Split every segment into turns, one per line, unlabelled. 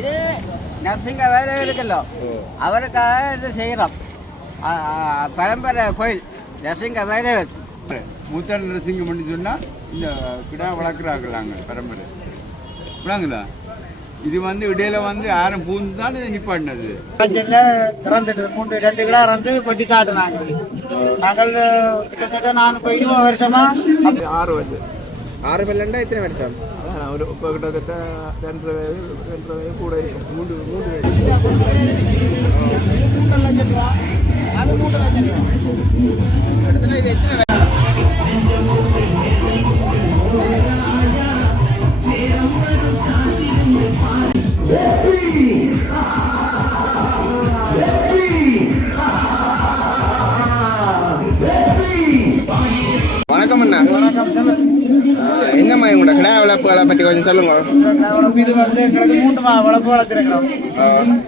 இது நரசிங்க வேலை இருக்குல்லோ அவருக்காக இது செய்கிறோம் பரம்பரை கோயில் நரசிங்க வேலை
மூத்த நரசிங்கம் பண்ணி சொன்னால் இந்த கிடா வளர்க்குறாங்களாங்க பரம்பரை விளாங்களா இது வந்து இடையில வந்து யாரும் பூந்து தான் இது
காய்ச்சல்ல இறந்துட்டு மூன்று ரெண்டு கிலோ இறந்து கொட்டி காட்டுனாங்க நாங்கள் கிட்டத்தட்ட நான் இப்போ இருபது வருஷமா
ஆறு வந்து
ஆறு பல்லண்டா எத்தனை வருஷம்
ஒரு இப்போ கிட்டத்தட்ட ரெண்டரை வயது ரெண்டரை வயது கூட இருக்கும் மூன்று மூன்று வயது
மூன்று லட்சம் ரூபா அது
உங்களோட கிடா வளர்ப்புகளை பற்றி கொஞ்சம் சொல்லுங்க.
இது வந்து எங்களுக்கு மூன்று மாதம் வளர்ப்பு வளர்த்துருக்கிறோம்.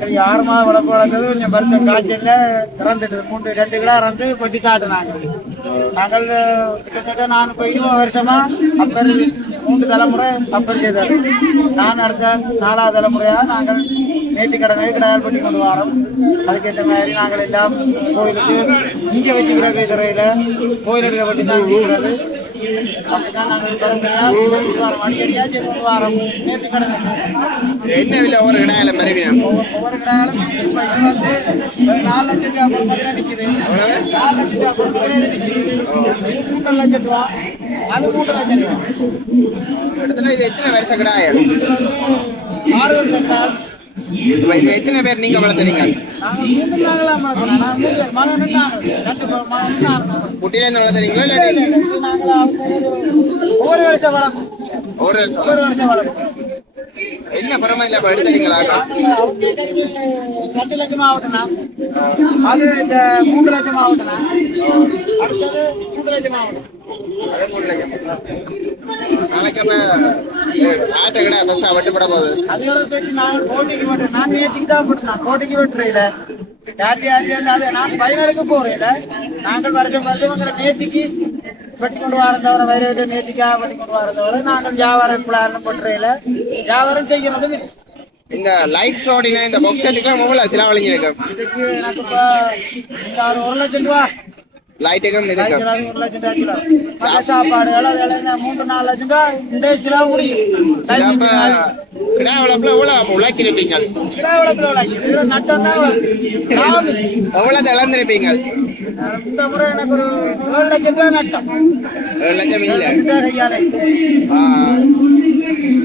சரி ஆறு மாதம் வளர்ப்பு வளர்த்தது கொஞ்சம் பருத்த காய்ச்சல்ல இறந்துட்டு மூன்று ரெண்டு கிலோ இறந்து கொட்டி காட்டுனாங்க. நாங்கள் கிட்டத்தட்ட நான் இப்போ இருபது வருஷமா அப்பர் மூன்று தலைமுறை அப்பர் செய்தது. நான் அடுத்த நாலாவது தலைமுறையாக நாங்கள் நேற்று கடனை கிடாயால் பண்ணி கொண்டு வரோம். அதுக்கேற்ற மாதிரி நாங்கள் எல்லாம் கோயிலுக்கு இங்கே வச்சுக்கிற பேசுறையில் கோயிலுக்கு வட்டி தான் இருக்கிறது.
என்ன விலை ஒரு கிடாயில மறைவினா?
ஒவ்வொரு ஒரு நாலு லட்சம் ரூபா. பொறுமையில நிக்குது நாலு லட்சம் ரூபா பொறுமையில நிக்குது மூன்று லட்சம் ரூபா அது மூன்று லட்சம் ரூபா
இது எத்தனை வருஷம் கிடாயம்?
ஆறு வருஷம்
எத்தனை பேர் நீங்க வளர்த்துறீங்க?
நாங்கள்
குட்டியிலேருந்து வளர்த்துறீங்களா
ஒவ்வொரு வருஷம் வளர்ப்போம்.
ஒரு
ஒவ்வொரு வருஷம் வளர்ப்போம்.
என்ன பரமாயில்ல இப்போ எடுத்துறீங்களா
ரெண்டு லட்சம் ஆகட்டும்னா அது இந்த மூன்று லட்சம் ஆகட்டும்னா அடுத்தது மூன்று லட்சம் ஆகட்டும்.
அது லட்சம் நாளைக்கு கடை வெட்டுப்பட போகுது
அதோட நான் போட்டிக்கு விட்டுறேன் நான் நேற்றுக்கு தான் போட்டிக்கு விட்டுறேன் யாருக்கு யாருக்கு அது நான் பையனுக்கு போறேன் நாங்கள் வருஷம் வருஷம் எங்களை நேத்திக்கு வெட்டி கொண்டு வர தவிர வயிறு நேத்திக்காக வெட்டி கொண்டு வர தவிர நாங்கள் வியாபாரம் பிளான் பண்றேன் வியாபாரம் செய்கிறது இல்லை.
இந்த லைட் ஓடினா இந்த பொக்ஸ் செட்டுக்கு மூல செலவழிஞ்சிருக்கு
இதுக்கு எனக்கு ஒரு ஒரு லட்சம் ரூபா
லைட்டுக்கும் இதுக்கும்
ஒரு லட்சம் ரூபா மூன்று நாலு லட்சம் ரூபா இந்த கிலோ முடியும்
அப்ப கிடா வளர்ப்புல எவ்வளவு அப்ப உழைச்சிருப்பீங்க?
கிலோ வளர்ப்புல இது நட்டம் தான்.
எவ்வளவு இழந்திருப்பீங்க
இந்த முறை எனக்கு ஒரு ஏழு லட்சம் ரூபாய் நட்டம்.
ஏழு லட்சம் இல்ல.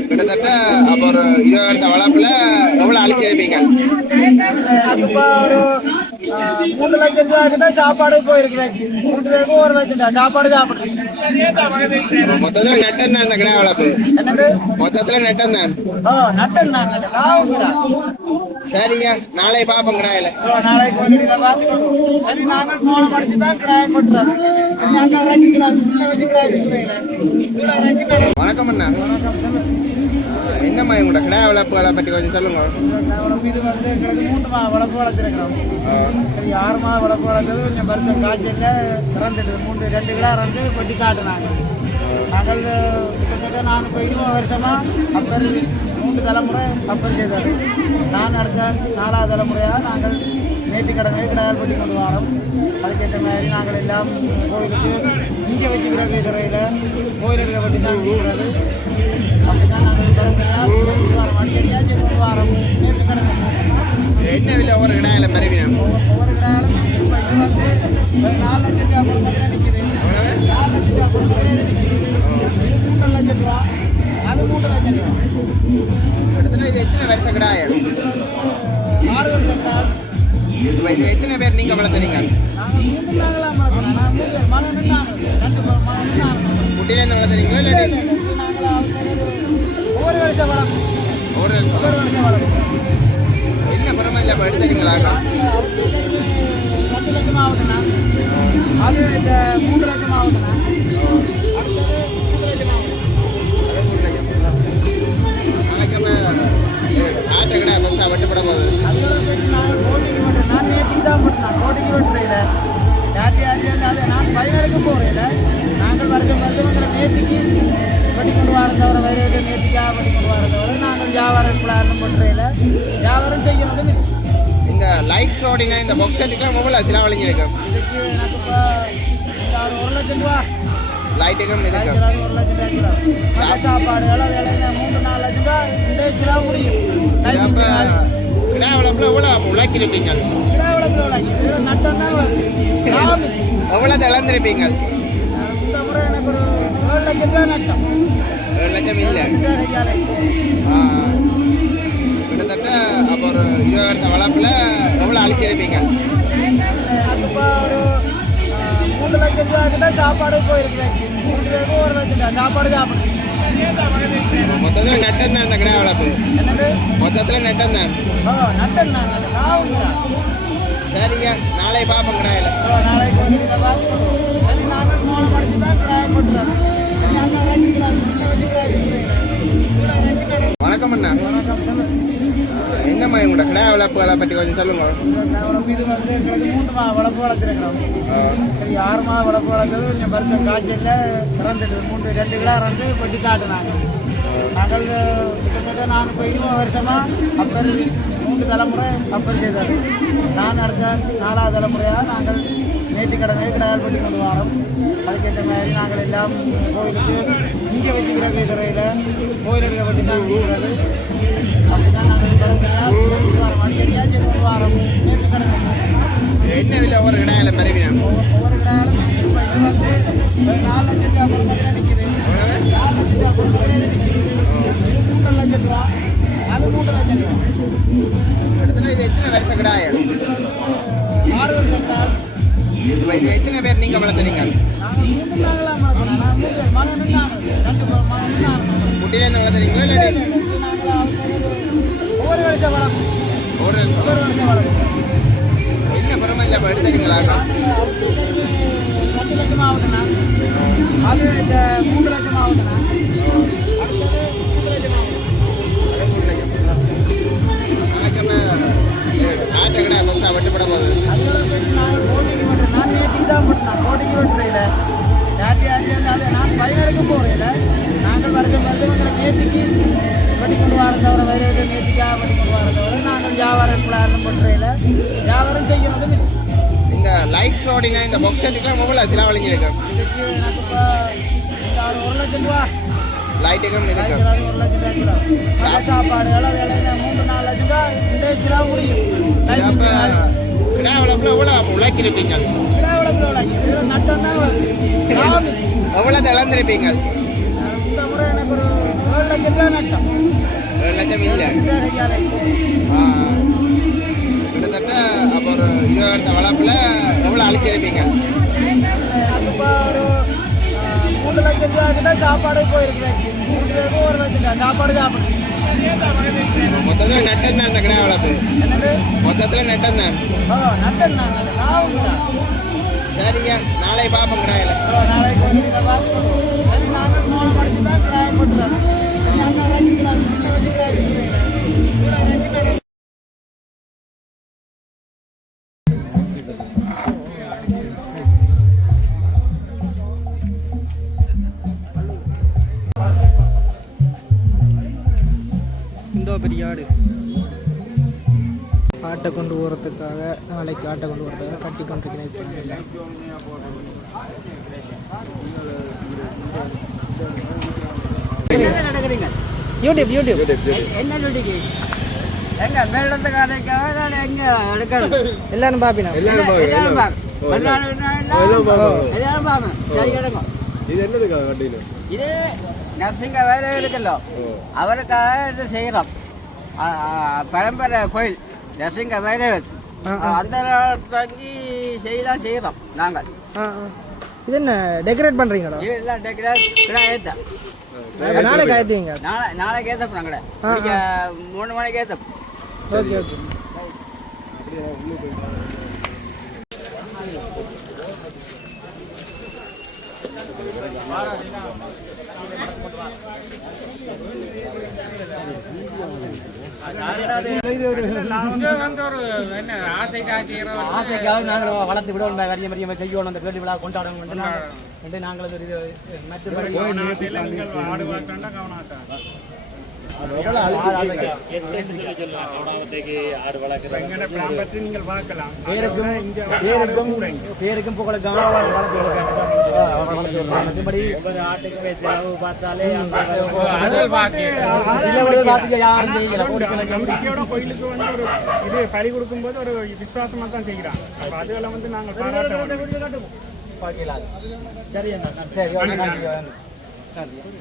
கிட்டத்தட்ட அப்ப ஒரு இருபது வருஷம் வளர்ப்புல எவ்வளவு அழிச்சிருப்பீங்க?
அதுல இப்ப ஒரு மூணு லட்சம் ரூபாய் கிட்ட சாப்பாடு போயிருக்கு. மூணு பேருக்கும் ஒரு லட்சம் ரூபாய் சாப்பாடு சாப்பிடுறீங்க.
மொத்தத்துல நட்டம் தான் இந்த கிடா வளர்ப்பு மொத்தத்துல நட்டம் தான்
ஓ நட்டம் தான்.
சரிங்க நாளை பாப்போம் கிடாயில.
நாங்கள் தான் கிடாயம்.
வணக்கம் அண்ணா. என்னம்மா உங்களோட கிடா வளர்ப்புகளை பற்றி கொஞ்சம் சொல்லுங்க.
இது வந்து எங்களுக்கு மூன்று மாதம் வளர்ப்பு வளர்த்துருக்கிறோம். சரி ஆறு மாதம் வளர்ப்பு வளர்த்தது கொஞ்சம் பருத்த காய்ச்சல்ல இறந்துட்டு மூன்று ரெண்டு கிலோ இறந்து கொட்டி காட்டுனாங்க. நாங்கள் கிட்டத்தட்ட நான் இப்போ இருபது வருஷமா அப்பர் மூன்று தலைமுறை அப்பர் செய்தது நான் அடுத்த நாலாவது தலைமுறையாக நாங்கள் நேற்று கடனை பட்டி கொண்டு வரோம். அதுக்கேற்ற மாதிரி நாங்கள் எல்லாம் கோயிலுக்கு இங்கே வச்சுக்கிற பேசுறையில் கோயிலுக்கு வட்டி தான் கொடுக்குறது அப்படிதான் நாங்கள் பரம்பரையாக செய்து கொண்டு வரோம். நேற்று கடனை
என்ன விலை ஒரு கிடாயில மறைவினா?
ஒவ்வொரு கடையாலும் வந்து நாலு லட்சம் ரூபா நிற்கிது நாலு லட்சம் ரூபா நிற்கிது மூன்று லட்சம் ரூபா.
இடத்துல இது எத்தனை வருஷம் கிடாயம்
ஆறு வருஷம்
இப்போ இது எத்தனை பேர் நீங்க வளர்த்துறீங்க
நாங்கள் நாங்கள்
குட்டியிலேருந்து வளர்த்துறீங்களா
நாங்கள் ஒவ்வொரு வருஷம் வளர்ப்போம்.
ஒரு
ஒவ்வொரு வருஷம் வளர்ப்போம்.
என்ன பரமாயில்ல இப்போ எடுத்துட்டீங்களா
பத்து லட்சம் ஆகுதுண்ணா. அது மூன்று லட்சம் ஆகுதுண்ணா.
ஆட்ட கடை பஸ்ஸா வெட்டுப்பட போகுது
அதோட பேச்சு நாங்கள் போட்டிக்கு விட்டுறேன் நான் நேற்றுக்கு தான் விட்டுறேன் போட்டிக்கு விட்டுறேன் யார்ட்டி யார்ட்டி அது நான் பையனுக்கு போகிறேன் நாங்கள் வருஷம் வருஷம் எங்களை நேற்றுக்கு வெட்டி கொண்டு வர தவிர வரையில நேர்த்திக்காக வெட்டி கொண்டு வர தவிர நாங்கள் வியாபாரம் பிளான் பண்ணுறையில் வியாபாரம் செய்கிறதும்
இந்த லைட் ஓடினா இந்த பாக்ஸ் செட்டுக்கெல்லாம் எவ்வளோ செலவழிஞ்சிருக்கும்
இதுக்கு எனக்கு இப்போ ஒரு லட்சம் ரூபா
லைட்டுக்கும் இதுக்கும்
ஒரு லட்சம் ரூபா எல்லாம் மூன்று நாலு லட்சம் ரூபா இந்த கிலோ முடியும்.
அப்போ கிடா வளர்ப்பில் எவ்வளோ
இல்லை.
எவ்வளோ இழந்திருப்பீங்க
இந்த முறை எனக்கு ஒரு ஏழு லட்சம் ரூபா நட்டம்.
ஏழு லட்சம் இல்லை. கிட்டத்தட்ட அப்போ ஒரு இருபது வருஷம் வளர்ப்பில் எவ்வளோ அழிச்சிருப்பீங்க?
ஒரு மூன்று லட்சம் ரூபா கிட்ட சாப்பாடு போயிருக்கு மூன்று பேருக்கும் ஒரு லட்சம் சாப்பாடு சாப்பிடுது
மொத்தத்தில் நட்டம் தான் இந்த கிடா வளர்ப்பு. மொத்தத்தில் நட்டம் தான். சரிங்க நாளை பார்ப்போம் கிடாயில்
நாளைக்கு
வணக்கம் அண்ணா என்னம்மா உங்களோட கிடா வளர்ப்புகளை பற்றி கொஞ்சம் சொல்லுங்க.
இது வந்து எங்களுக்கு மூன்று மா வளர்ப்பு வளர்த்துருக்கிறோம். சரி ஆறு மாதம் வளர்ப்பு வளர்த்தது கொஞ்சம் பருத்த காய்ச்சலில் இறந்துட்டு மூன்று ரெண்டு கிலோ இறந்து வெட்டி காட்டுனாங்க. நாங்கள் கிட்டத்தட்ட நான் இப்போ இருபது வருஷமாக அப்பர் மூன்று தலைமுறை அப்பர் செய்தார் நான் அடுத்த நாலாவது தலைமுறையாக நாங்கள் நேற்றுக்கடனை கிடாயால் வெட்டி கொண்டு வரோம் அதுக்கேற்ற மாதிரி நாங்கள் எல்லாம் கோயிலுக்கு இங்கே வச்சுக்கிற பேசுறையில் கோயிலுக்கு வெட்டி தான் கொடுக்குறது அப்படிதான் நாங்கள் வரோம் அடிக்கடியாக கொண்டு வரோம் நேற்றுக்கடனை
என்ன விலை ஒரு கிடாயில் மறைவினா
ஒவ்வொரு இது வந்து நாலு லட்சம் ரூபா. பொறுமையாக நிற்கிது நாலு லட்சம் ரூபா. பொறுமையாக நிற்கிது இது லட்சம் ரூபா அது மூன்றரை லட்சம் ரூபா
எத்தனை வருஷம் கிடாயல்
ரெண்டு பேர் மகனும் நானும்
குட்டியிலேருந்து வளர்த்துறீங்களா இல்லாட்டி
ஒவ்வொரு வருஷம் வளர்ப்பு
ஒரு
ஒவ்வொரு வருஷம் வளர்ப்பு
என்ன பிரபஞ்சம் அப்போ எடுத்துட்டீங்களாக்கா
பத்து லட்சம் ஆகுதுண்ணா. அது இந்த மூன்று லட்சம் ஆகுதுண்ணா. அடுத்தது மூன்று லட்சம் ஆகுது
அதே மூணு லட்சம் நாளைக்கு அப்போ ஆட்டை கடை ஃபஸ்ட்டாக வெட்டுப்பட போகுது
அதோட நான் நேற்றுக்கு தான் போட்டேன் போட்டிக்கு வெட்டுறையில் யார்ட்டி வந்து அதை நான் பையனுக்கும் போகிறேன் நாங்கள் வருஷம் வருஷம் எங்களை நேற்றுக்கு வெட்டி கொண்டு வர தவிர வரையில நேற்றுக்காக வெட்டி கொண்டு வர தவிர நாங்கள் வியாபாரம் பிளான் பண்ணுறையில் வியாபாரம் செய்கிறதும்
இந்த லைட் ஓடினா இந்த பாக்ஸ் செட்டுக்கெல்லாம் எவ்வளோ செலவழிஞ்சிருக்கும்
இதுக்கு எனக்கு இப்போ ஒரு லட்சம் ரூபா
லைட்டுக்கும்
காய்ச்சலாக ஒரு லட்சம் ரூபா சாப்பாடுகள் அது மூன்று நாலு லட்சம் ரூபா இந்த கிலோ முடியும்
கிடா வளர்ப்பில் எவ்வளோ
இல்லை.
எவ்வளோ
ஒரு ஏழு லட்சம் நட்டம்.
ஏழு லட்சம் இல்லை. கிட்டத்தட்ட அப்போ ஒரு இருபது வருஷம் வளர்ப்பில் எவ்வளோ அழிச்சிருப்பீங்க?
ஒரு மூன்று லட்சம் ரூபா கிட்ட சாப்பாடு போயிருக்கு மூன்று பேருக்கும் ஒரு லட்சம் ரூபா சாப்பாடு சாப்பிடுது
மொத்தத்தில் நட்டம் தான்
ஓ நட்டம் தான் லாபம் தான்
சரிங்க நாளை பார்ப்போம் கிடாயில்
நாளைக்கு வந்து இதை பார்த்துக்கணும். நாங்கள் தான் கிராயம் பண்ணுறோம்
ஆட்டை கொண்டு போகிறதுக்காக நாளைக்கு ஆட்டை கொண்டு போகிறதுக்காக கட்டி கொண்டிருக்கிறேன். இப்போ யூடியூப் யூடியூப்
என்ன எங்க மேலத்துக்காரருக்காக நான் எங்க எடுக்கணும்?
எல்லாரும் பாப்பினா?
எல்லாரும் எல்லாரும் பார்க்கணும் சரி கிடக்கும்
இது என்னதுக்கா கட்டியில்
இது நரசிங்க வேலை இருக்குல்லோ அவருக்காக இது செய்கிறோம் பரம்பரை கோயில். நரசிங்க வேலை அந்த தங்கி செய்யலாம் செய்கிறோம் நாங்கள்.
இது என்ன டெக்கரேட் பண்ணுறீங்களா
இதெல்லாம் டெக்கரேட் ஏற்ற
நாளைக்கு ஆயத்துவீங்க
நாளை நாளைக்கு ஏற்றப்போம் நாங்களே மூணு மணிக்கு ஏற்றப்போம்
ஓகே ஓகே.
ஆசைக்காக நாங்கள் வளர்த்து விடணும் கடிய மரியம் செய்யணும் அந்த வேண்டி விழா கொண்டாடணும் என்று நாங்கள் ஒரு இது மற்ற பேருக்கும் பேருக்கும் வளர்த்து மற்றபடி பார்த்தாலே
நம்பிக்கையோட கோயிலுக்கு வந்து ஒரு இது பலி கொடுக்கும்போது ஒரு விசுவாசமா தான் செய்கிறான் அப்ப வந்து நாங்கள் பாராட்ட
சரி சரி. நன்றி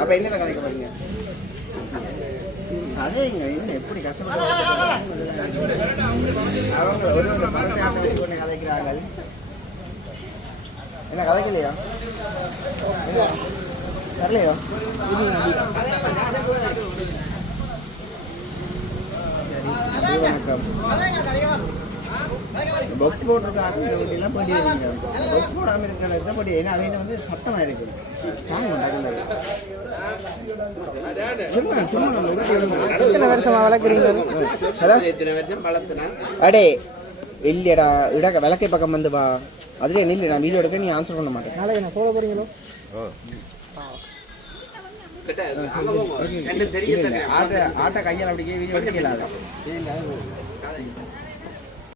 அப்ப என்ன கதைக்க போறீங்க அதேங்க என்ன எப்படி கஷ்டப்பட்டு அவங்க ஒரு ஒரு பரட்டை கதைக்கிறார்கள் என்ன கதைக்கலையா? வரலையோ? வணக்கம் பாக்ஸ் படி பாக்ஸ் போடாமல் இருக்கிற படி ஏன்னா அவங்க வந்து சத்தமாக இருக்கு. சாங்க மாட்டாங்க சும்மா சும்மா.
எத்தனை வருஷமா வளர்க்குறீங்க?
அடே இல்லையடா. இட விளக்கை பக்கம் வந்து வா. அதுல நில்லு நான் வீடியோ எடுக்க நீ ஆன்சர் பண்ண மாட்டேன்.
நாளைக்கு நான் போட போறீங்களோ?
ஆட்ட ஆட்ட கையால் அப்படியே வீடியோ எடுக்கலாத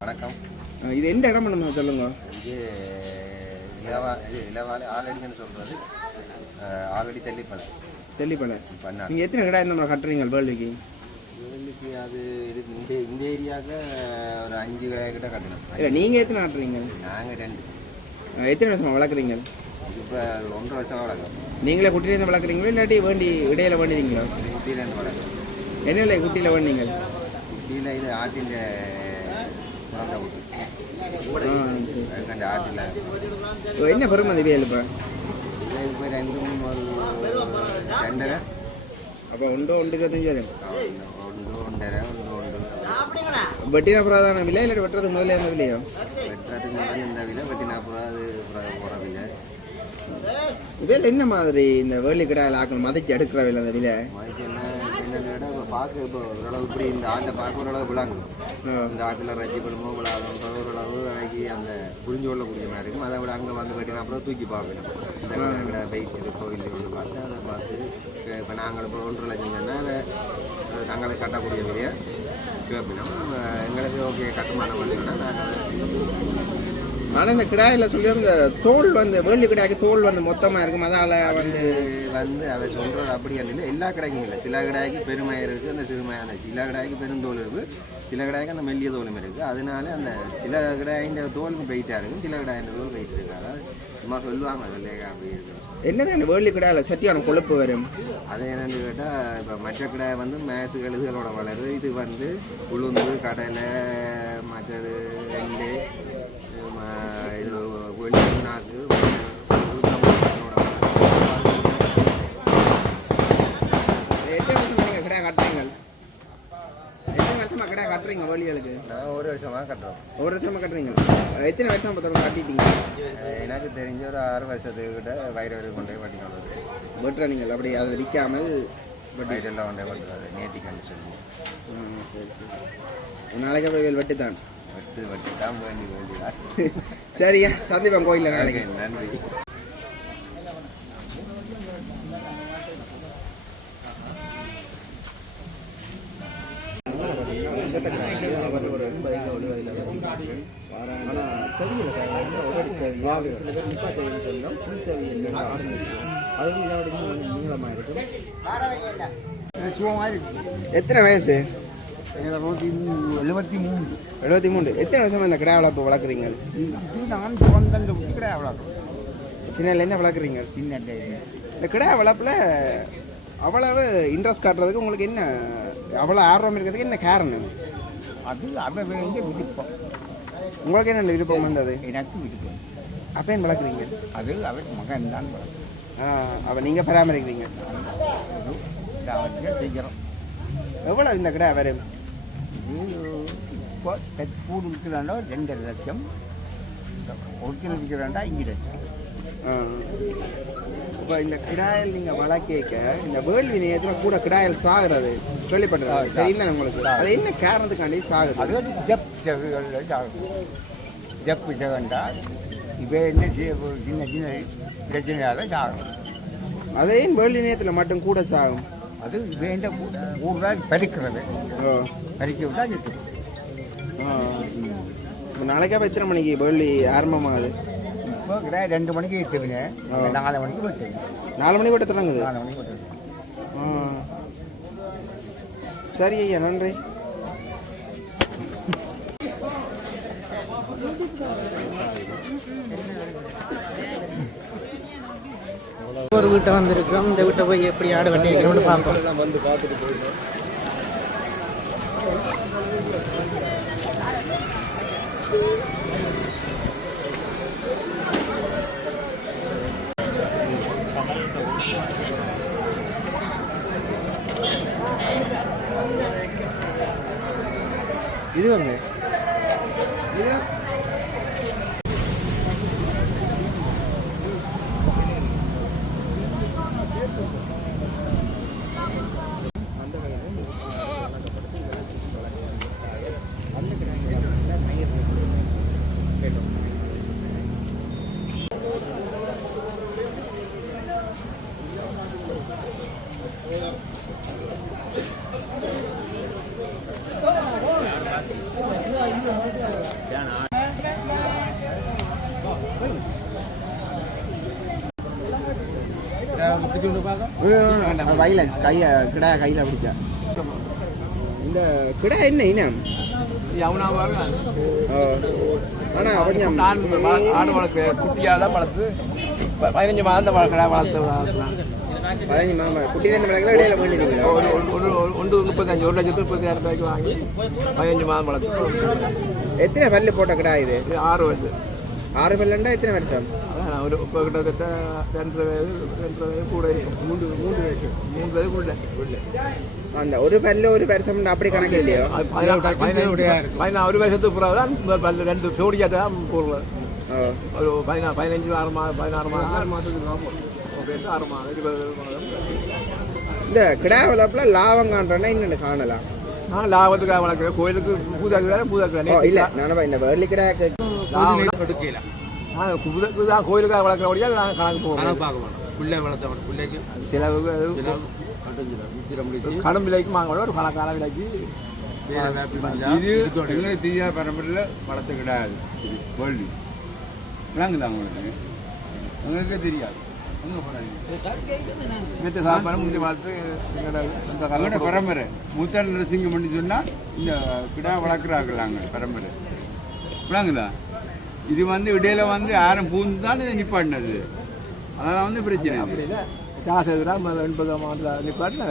வணக்கம்.
இது எந்த இடம் நம்ம சொல்லுங்க.
இது இலவா இது இலவாலை ஆலடின்னு சொல்கிறது ஆல்ரெடி தெல்லிப்பழம்
தெல்லிப்பட
பண்ணார்
நீங்க எத்தனை கடை இந்த மாதிரி கட்டுறீங்க வேர்ல்டுக்கு
இவங்களுக்கு அது இது இந்த இந்த ஏரியாவுக்கு ஒரு அஞ்சு கடை கிட்ட கட்டணும்.
இல்லை நீங்க எத்தனை கட்டுறீங்க?
நாங்கள் ரெண்டு.
எத்தனை வருஷமா வளர்க்குறீங்க?
இப்போ ஒன்றரை வருஷம் வளர்க்கும்
நீங்களே குட்டியிலேருந்து வளர்க்குறீங்களோ இல்லாட்டி வேண்டி இடையில வேண்டினீங்களோ?
குட்டியிலேருந்து வளர்க்கும்
என்ன இல்லை குட்டியில் வேண்டிங்க
குட்டியில் இது ஆட்டின் குழந்தை அந்த ஆட்டில்.
என்ன பெருமதி வேல் இப்போ?
இப்போ ரெண்டு மூணு ரெண்டரை.
அப்போ ஒன்று ஒன்று இருபத்தஞ்சு வரும்.
ஒன்று ஒன்றரை ஒன்று ஒன்று.
வெட்டின புறாதான விலை இல்லை வெட்டுறது முதல்ல இருந்த விலையோ?
வெட்டுறதுக்கு முதல்ல இந்த விலை வெட்டி நாற்பது ரூபா அது போகிற விலை
இதில் என்ன மாதிரி இந்த வேலி கிடாயில் ஆக்கள் மதிச்சு எடுக்கிற விலை அந்த விலை?
மதிக்கு என்ன பார்க்க இப்போ ஓரளவு இப்படி இந்த ஆட்டை பார்க்க ஓரளவு விளாங்கு இந்த ஆட்டில் ரஜி படுமோ விளாடுன்ற ஓரளவு அழகி அந்த புரிஞ்சு கொள்ளக்கூடிய மாதிரி இருக்கும். அதை விட அங்கே வந்து வெட்டினா அப்புறம் தூக்கி பார்க்கணும். இந்த பைக் இருக்கோ இல்லையோன்னு பார்த்து அதை பார்த்து இப்போ நாங்கள் இப்போ ஒன்றரை லட்சம் சொன்னால் நாங்களே கட்டக்கூடிய விலையை கேட்பினோம் எங்களுக்கு ஓகே கட்டுமானம் பண்ணிங்கன்னா நாங்கள்
ஆனால் இந்த கிடாயில் சொல்லி இந்த தோல் வந்து வேலி கிடாய்க்கு தோல் வந்து மொத்தமாக இருக்கும். அதால் வந்து
வந்து அவன் சொல்றது அப்படி இல்லை எல்லா கடைக்கும் இல்லை. சில கடாய்க்கு பெருமை இருக்கு அந்த சிறுமை அந்த சில கடாய்க்கு பெருந்தோல் இருக்கு சில கடாய்க்கு அந்த மெல்லிய தோலும் இருக்கு. அதனால அந்த சில கடாயின் தோலுக்கு வெயிட்டாக இருக்கும் சில கடாயின் தோல் வெயிட் இருக்கு அதாவது சும்மா சொல்லுவாங்க வெள்ளையா அப்படி இருக்கு
என்னதான் வேலி கிடாயில் சட்டியான கொழுப்பு வரும்?
அது என்னன்னு கேட்டால் இப்போ மற்ற கடை வந்து மேசு கழுதுகளோட வளருது இது வந்து உளுந்து கடலை மற்றது எள்ளு ம- இது வெள்ளி நாக்கு உளுத்தம்பருப்போட வளருது.
எத்தனை வருஷமா நீங்கள் கிடா கட்டுறீங்க எத்தனை வருஷமா கிடா கட்டுறீங்க வேலிகளுக்கு
நான் ஒரு வருஷமாக கட்டுறோம்.
ஒரு வருஷமா கட்டுறீங்க. எத்தனை வருஷமா இப்போ கட்டிட்டீங்க?
எனக்கு தெரிஞ்ச ஒரு ஆறு வருஷத்துக்கு கிட்ட வயிறு கொண்டே வட்டி கொண்டு
வெட்டுற நீங்கள். அப்படி அதில் விற்காமல்
வயிறெல்லாம் கொண்டே பண்ணுறது நேத்திக்கன்னு சொல்லி.
ம், சரி சரி. நாளைக்கு போய் வெட்டி தான்
வெட்டு வட்டி தான் வேண்டி வேண்டி
சரியா? சந்திப்பேன் கோயிலில் நாளைக்கு.
நன்றி
ஒரு எண்பது கிலோ எழுபது ஆனால் செவியில் ஒரு அடி செவி சில பேர் முப்பா செவின்னு சொல்லலாம் புல் செவி அதுவும் இதை விட கொஞ்சம் நீளமாக இருக்கும் எத்தனை வயசு?
எழுபத்தி மூணு
எழுபத்தி மூணு எத்தனை வருஷமா இந்த கிடா வளர்ப்பு வளர்க்குறீங்க?
நான் சொந்த கிடா வளர்க்குறோம்
சின்னலேருந்து வளர்க்குறீங்க.
பின்னே
இந்த கிடா வளர்ப்பில் அவ்வளவு இன்ட்ரெஸ்ட் காட்டுறதுக்கு உங்களுக்கு என்ன அவ்வளோ ஆர்வம் இருக்கிறதுக்கு என்ன காரணம்?
அது அவன் வேண்டிய விருப்பம்.
உங்களுக்கு என்ன விருப்பம் வந்தது?
எனக்கு விருப்பம்.
அப்போ ஏன் வளர்க்குறீங்க?
அது அவன் மகன் தான் வளர்க்கும்
ஆ அப்போ நீங்கள் பராமரிக்கிறீங்க.
செய்கிறோம்.
எவ்வளோ இந்த கிடா வரும்
இப்போ கூடு விற்கிறாண்டோ ரெண்டரை லட்சம். ஒரிஜினல் விற்கிறாண்டா அஞ்சு லட்சம்.
இப்போ இந்த கிடாயல் நீங்கள் வளர்க்க இந்த வேள்வி நேரத்தில் கூட கிடாயல் சாகுறது கேள்விப்பட்டிருக்கேன். தெரியும் தானே உங்களுக்கு? அது என்ன காரணத்துக்காண்டி சாகுது?
அது ஜப் செகுகளில் ஆகும் ஜப்பு செகண்டா இப்போ என்ன சின்ன சின்ன பிரச்சனையாக சாகும்.
அதையும் வேள்வி நேரத்தில் மட்டும் கூட சாகும்.
அது வேண்ட ஊர்தான் பறிக்கிறது. பறிக்க விட்டா செத்து
ஆ. இப்போ நாளைக்கே எத்தனை மணிக்கு வேள்வி ஆரம்பமாகுது?
இப்போ கிட்ட ரெண்டு மணிக்கு
ஆ.
நாலு மணிக்கு வெட்டுவீங்க
நாலு மணி கூட தொடங்குது?
நாலு மணிக்கு
ஆ. சரி ஐயா நன்றி.
ஒரு வீட்டை வந்திருக்கோம். இந்த வீட்டை போய் எப்படி ஆடு வெட்டி வைக்கிறோம்னு பார்ப்போம்.
வந்து பார்த்துட்டு போயிட்டோம் இது வந்து இது வைலன்ஸ் கையை கிடா கையில் பிடிச்சா இந்த கிடா என்ன இனம். ஆனா கொஞ்சம்
ஆடு வளர்க்கு குட்டியாக தான் வளர்த்து பதினஞ்சு மாதம் வளர்க்கடா வளர்த்து.
பதினஞ்சு மாமா குட்டியிலேருந்து விளக்கல இடையில வேண்டிட்டீங்களா
ஒரு ஒரு- ஒன்று முப்பத்தஞ்சு ஒரு லட்சத்து முப்பத்தாயிரம் ரூபாய்க்கு வாங்கி பதினஞ்சு மாதம் வளர்த்து
எத்தனை பல்லு போட்ட கிடா இது?
ஆறு வருது
ஆறு பல்லுண்டா எத்தனை வருஷம்?
ஒரு இப்போ கிட்டத்தட்ட ரெண்டரை வயது ரெண்டரை வயது கூட இருக்கும் மூன்று மூன்று வயசு மூன்று வயது உள்ள உள்ள
அந்த ஒரு பல்லு ஒரு வருஷம் அப்படி கணக்கு இல்லையோ
பதினா- ஒரு வருஷத்துக்கு பிறகு தான் முதல் பல்லு ரெண்டு ஜோடியாக தான் போடுவேன் ஒரு பதினா பதினஞ்சு ஆறு மாதம் பதினாறு மாதம் ஆறு மாதத்துக்கு தான் போடுவோம் ஆறு மாதம் இருபது மாதம்
இந்த கிடா வளர்ப்புல லாபம் காண்றேன்னா இன்னொன்று காணலாம்
நான் லாபத்துக்காக வளர்க்குறேன் கோயிலுக்கு
ஓ
பூதாக்குறேன்
இல்ல நானப்பா இந்த வேர்லி கிடா
எடுக்கல
தான் கோயிலுக்காக வளர்க்குறபடியா நான் கணக்கு போகிறேன்
கணக்கு பார்க்க மாட்டோம். பிள்ளை வளர்த்தவன் பிள்ளைக்கு முடிச்சு
கடன் விலைக்கு வாங்கணும் ஒரு பணக்கார விலைக்கு.
இது எங்களுக்கு தீயா பரம்பரையில் வளர்த்து கிடையாது வேள்வி விளங்குதா உங்களுக்கு? உங்களுக்கே தெரியாது. பரம்பரை. மூத்தன் நரசிங்கம் பண்ணி சொன்னால் இந்த கிடா வளர்க்குறாங்களாங்க பரம்பரை. விளங்குதா? இது வந்து இடையில வந்து யாரும் பூந்து தான் இதை நிப்பாட்டினது. அதெல்லாம் வந்து பிரச்சனை
அப்படி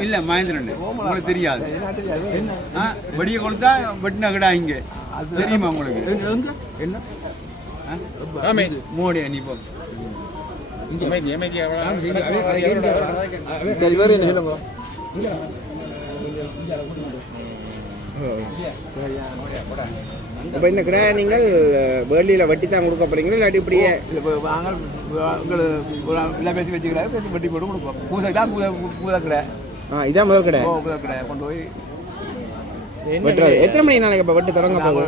இல்லை
மகேந்திரன். உங்களுக்கு தெரியாது. வெடியை கொடுத்தா வெட்டின கிடா இங்கே. தெரியுமா உங்களுக்கு?
எங்க என்ன?
மோடி அனுப்போம்
சரி வேறு என்ன சொல்லுங்க?
இப்போ இந்த கிடா நீங்கள் வேர்லியில் வட்டி தான் கொடுக்க போறீங்களா? இல்லாட்டி இப்படியே
இல்லை பேசி வச்சுக்கிறாரு பேசி வட்டி போட்டு கொடுப்போம். பூசை தான் பூதை பூதை கடை
ஆ இதான் முதல் கடை
பூதை கடை கொண்டு போய்
வெட்டுறது. எத்தனை மணி நாளைக்கு இப்போ வெட்டு தொடங்க போகுது?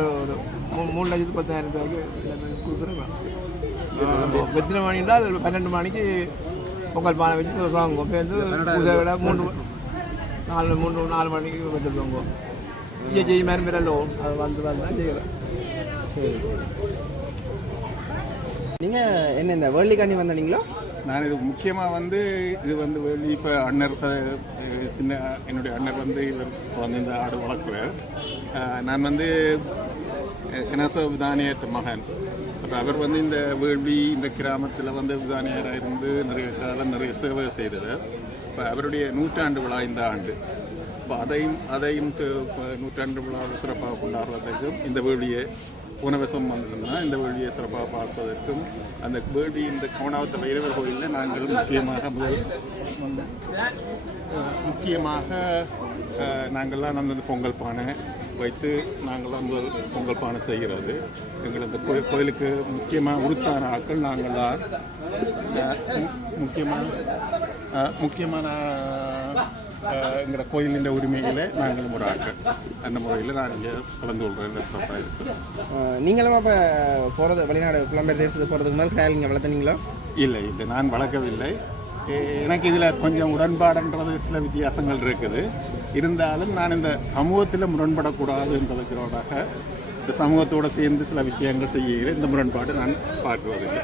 ஒரு மூணு லட்சத்து பத்தாயிரம் ரூபாய்க்கு கொடுக்குறோம். எத்தனை மணி இருந்தால் பன்னெண்டு மணிக்கு பொங்கல் பானை வச்சு வாங்குவோம் பூஜை விட மூணு நாலு மூணு நாலு மணிக்கு வெட்டு வாங்குவோம் இங்கே மாதிரி மிரலோ அது வந்து தான் செய்கிறேன்
நீங்கள் என்ன இந்த வேர்லிக்காண்டி வந்தீங்களோ
நான் இது முக்கியமாக வந்து இது வந்து வெளி இப்போ அண்ணர் சின்ன என்னுடைய அண்ணர் வந்து இவர் வந்து இந்த ஆடு வளர்க்குறார். நான் வந்து கனச விதானியற்ற மகன். அப்போ அவர் வந்து இந்த வேள்வி இந்த கிராமத்தில் வந்து விதானியராக இருந்து நிறைய காலம் நிறைய சேவை செய்தவர். இப்போ அவருடைய நூற்றாண்டு விழா இந்த ஆண்டு. அப்போ அதையும் அதையும் நூற்றாண்டு விழாவில் சிறப்பாக கொண்டாடுறதுக்கும் இந்த வேலியை உணவசம் வந்திருந்தோம்னா இந்த வேலியை சிறப்பாக பார்ப்பதற்கும் அந்த வேலி இந்த கவனாவத்த வைரவர் கோயிலில் நாங்கள் முக்கியமாக முதல் முக்கியமாக அஹ், நாங்கள்லாம் அந்த பொங்கல் பானை வைத்து நாங்கள்லாம் முதல் பொங்கல் பானை செய்கிறது எங்கள் இந்த கோயில் கோயிலுக்கு முக்கியமாக உருத்தான ஆட்கள் நாங்கள் தான் முக்கியமான முக்கியமான எங்களோட கோயிலின் உரிமைகளை நாங்கள் ஒரு ஆட்கள் அந்த முறையில் நான் இங்கே கலந்து கொள்கிறேன்
நீங்களும் அப்போ போகிறது வெளிநாடு புலம்பெயர் தேசத்துக்கு போகிறதுக்கு முதல் கிடையாது நீங்கள் வளர்த்துனீங்களோ?
இல்லை இல்லை நான் வளர்க்கவில்லை. எனக்கு இதில் கொஞ்சம் உடன்பாடுன்றது சில வித்தியாசங்கள் இருக்குது. இருந்தாலும் நான் இந்த சமூகத்தில் முரண்படக்கூடாது என்பதற்காக இந்த சமூகத்தோடு சேர்ந்து சில விஷயங்கள் செய்கிறேன். இந்த முரண்பாடு நான் பார்க்குவதில்லை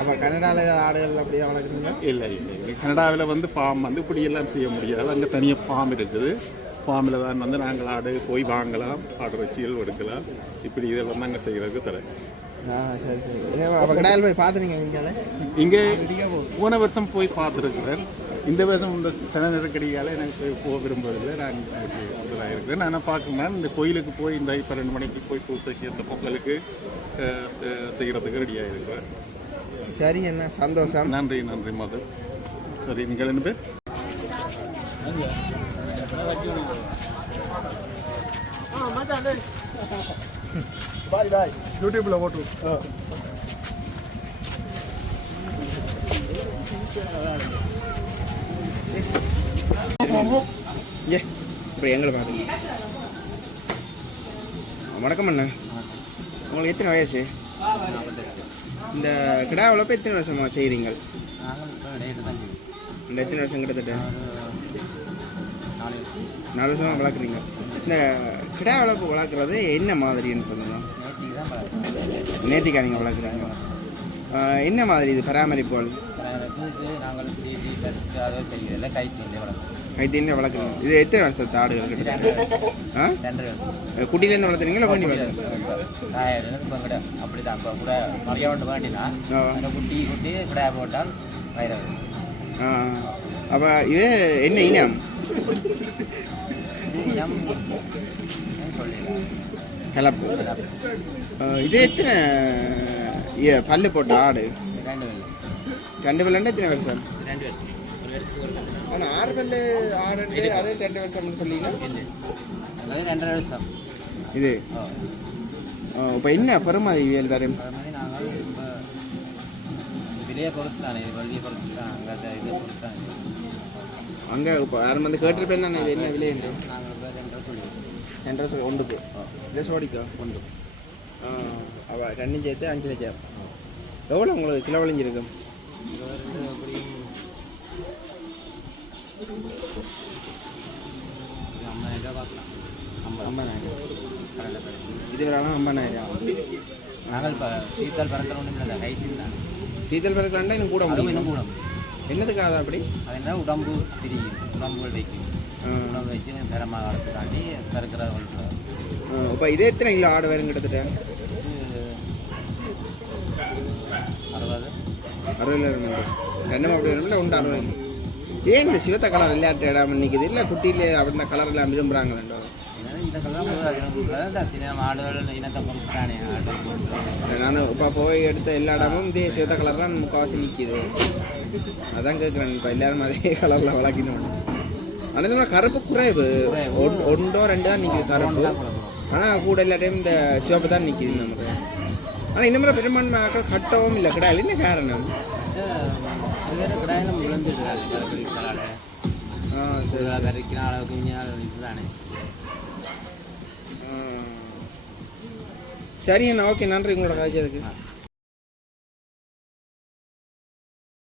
அப்போ கனடாவில் ஆடுகள் அப்படியே வளர்க்குறீங்க
இல்லை இல்லை இல்லை. கனடாவில் வந்து ஃபார்ம் வந்து இப்படியெல்லாம் செய்ய முடியாது. அங்கே தனியாக ஃபார்ம் இருக்குது. ஃபார்மில் தான் வந்து நாங்கள் ஆடு போய் வாங்கலாம் ஆடு வச்சிகள் எடுக்கலாம். இப்படி இதெல்லாம் நாங்கள் செய்கிறதுக்கு தரேன்
போய்
இங்கே? போன வருஷம் போய் பார்த்துருக்குறேன். இந்த வருஷம் இந்த சன நெருக்கடியால் எனக்கு போக விரும்புவதில்லை நான் அப்படிதான் இருக்கிறேன். நான் பார்க்கணும்னா இந்த கோயிலுக்கு போய் இந்த பன்னெண்டு மணிக்கு போய் பூசைக்கு இந்த பொங்கலுக்கு செய்கிறதுக்கு ரெடியாக இருக்கிறேன்
சரி என்ன? சந்தோஷம்.
நன்றி நன்றி மது. சரி நீங்கள் என்ன பேர்?
யூடியூப்பில் போட்டு
ஏ இப்படி எங்களை பாருங்க வணக்கம் அண்ணா. உங்களுக்கு எத்தனை வயசு? இந்த கிடா வளர்ப்பு எத்தனை வருஷமா செய்கிறீங்க
நாங்கள் இப்போ ரேட்டு தான் செய்வோம்.
இந்த எத்தனை வருஷம் கிட்டத்தட்ட?
நாலு வருஷம்.
நாலு வருஷமா வளர்க்குறீங்க. இந்த கிடா வளர்ப்பு வளர்க்குறது என்ன மாதிரின்னு சொல்லுங்க.
நேற்றுக்கு தான் பழக்கம்
நேத்திக்கா நீங்கள் வளர்க்குறீங்க. என்ன மாதிரி இது பராமரிப்புகள்
இதுக்கு நாங்கள் தீட்டி கருத்து அதை கைத்தீண்டே வளர்க்குறோம்
வளர்க்குறீங்க இது எத்தனை வருஷத்து ஆடுகள் கிட்டத்தட்ட ஆ? குட்டிலேருந்து வளர்த்துறீங்களா வேண்டி வளர்த்துறீங்க
தாயார் இப்போ கிட்ட அப்படி தான் இப்போ கூட மறைய ஒன்று வேண்டினா. அந்த குட்டி குட்டி கிடாய போட்டால் வயிறு
அப்போ இது என்ன இனம்?
இனம்
கலப்பு. இது எத்தனை பல்லு போட்ட ஆடு?
ரெண்டு
ரெண்டு
ரெண்டு வருஷம் ஒரு வருஷத்துக்கு ஒரு பல்லு.
ஆனால் ஆறு பல்லு ஆடு அது ரெண்டு வருஷம்னு சொல்லிங்க
இல்லை அதாவது ரெண்டரை வருஷம்
இது
ஓ
இப்போ என்ன பெருமாதி வேல் தரும்
விலையை பொறுத்து தானே இது வள்ளியை பொறுத்து தான் அங்கே இதை பொறுத்து தான் இது.
அங்கே இப்போ யாரும் வந்து கேட்டிருப்பேன் தானே இது என்ன விலை என்று
நாங்கள் ரெண்டரை சொல்லுவோம்
ரெண்டரை சொல் ஒன்றுக்கு இல்லை சோடிக்கா ஒன்று அவள் ரெண்டும் சேர்த்து அஞ்சு லட்சம் எவ்வளோ உங்களுக்கு செலவழிஞ்சிருக்கும்
இது வந்து பார்க்கலாம் ஐம்பது
ஐம்பதாயிரம்
பன்னெண்டு பேர்
இது வரலாம் ஐம்பதாயிரம்
நகல் இப்போ சீத்தால் பறக்கிற ஒன்றும் இல்லை ஹைட்டில் தான்
டீசல் பிறக்கலாண்டா இன்னும் கூட
அதுவும்
முடியும்
இன்னும் என்னதுக்கு
என்னதுக்காக அப்படி
அது என்ன உடம்பு திரியும் உடம்புகள் வைக்கும்
ஆ.
உடம்பு வச்சு தரமாக காலத்துக்காண்டி கறக்கிற கொள்கிறோம்
இப்போ இதே எத்தனை கிலோ ஆடு வரும் கிட்டத்தட்ட
அறுபது
அறுபதுல இருந்து ரெண்டும் அப்படி வரும்ல உண்டு அறுபது ஏன் இந்த சிவத்த கலர் விளையாட்டு இடம் நிற்குது இல்லை குட்டியில அப்படி இந்த கலர் எல்லாம் விரும்புகிறாங்களோ
இந்த கலர்
நான் இப்போ போய் எடுத்த எல்லா இடமும் இதே சிவத்த கலர் தான் முக்கால்வாசி நிற்கிது அதான் கேட்குறேன் இப்போ எல்லாரும் அதே கலரில் வளர்க்கணும் ஆனால் கருப்பு குறைவு ஒன்- ஒன்றோ ரெண்டு தான் நிற்கிது கருப்பு. ஆனால் கூட எல்லா டைம் இந்த சிவப்பு தான் நிற்கிது நமக்கு. ஆனால் இந்த மாதிரி பெரும்பான்மை ஆக்கள் கட்டவும் இல்லை. கிடையாது என்ன காரணம்? ஆ சரி.
கறிக்கிற அளவுக்கு இதுதானே.
ஆ. சரி அண்ணா ஓகே. நன்றி. உங்களோட காய்ச்சலுக்கு